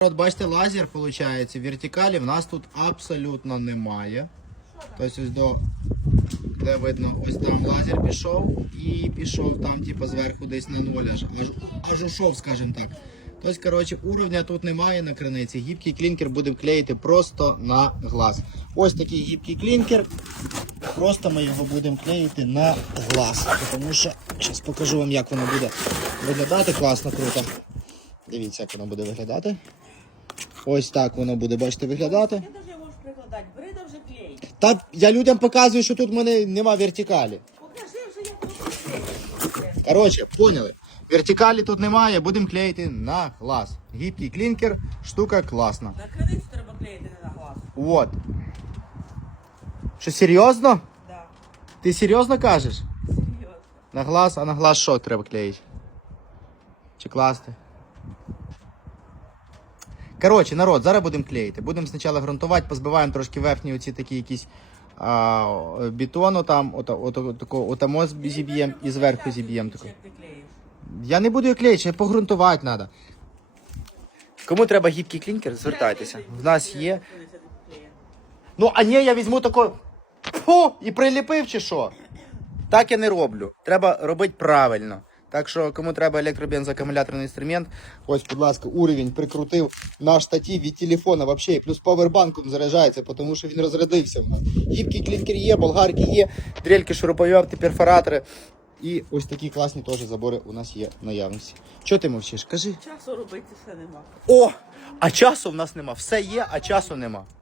От бачите, лазер виходить, вертикалі в нас тут абсолютно немає. Тобто ось до де видно, ось там лазер пішов і пішов там, типу, зверху десь на аж, аж, аж ушов, скажімо так. Тобто, коротше, уровня тут немає на криниці. Гібкий клінкер будемо клеїти просто на глаз. Ось такий гібкий клінкер. Просто ми його будемо клеїти на глаз. Тому що зараз покажу вам, як воно буде виглядати. Класно, круто. Дивіться, як воно буде виглядати. Ось так воно буде, бачите, виглядати. Ти даже можеш прикладати, бери вже клей. Та я людям показую, що тут в мене нема вертикалі. Покажи вже, як воно. Коротше, поняли. Вертикалі тут немає, будемо клеїти на глаз. Гібкий клінкер, штука класна. На криницю треба клеїти, не на глаз. От. Що серйозно? Да. Ти серйозно кажеш? Серйозно. На глаз, а на глаз що треба клеїти? Чи класти? Коротше, народ, зараз будемо клеїти. Будемо спочатку ґрунтувати, позбиваємо трошки верхні оці такі якісь а, бетону там, ото, ото, тако, отамо зіб'ємо і зверху зіб'ємо. Я не буду її клеїти, ще погрунтувати треба. Кому треба гібкий клінкер, звертайтеся. В нас є. Ну, а ні, я візьму тако. Фу, і приліпив чи що? Так я не роблю. Треба робити правильно. Так що, кому треба електробензоакумуляторний інструмент, ось, будь ласка, уровень прикрутив на штатив від телефона вообще, плюс павербанком заряджається, тому що він розрядився в нас. Гібкий клінкер є, болгарки є, дрельки, шуруповерти, перфоратори. І ось такі класні теж забори у нас є в наявності. Чого ти мовчиш? Кажи. Часу робити все нема. О! А часу в нас нема. Все є, а часу нема.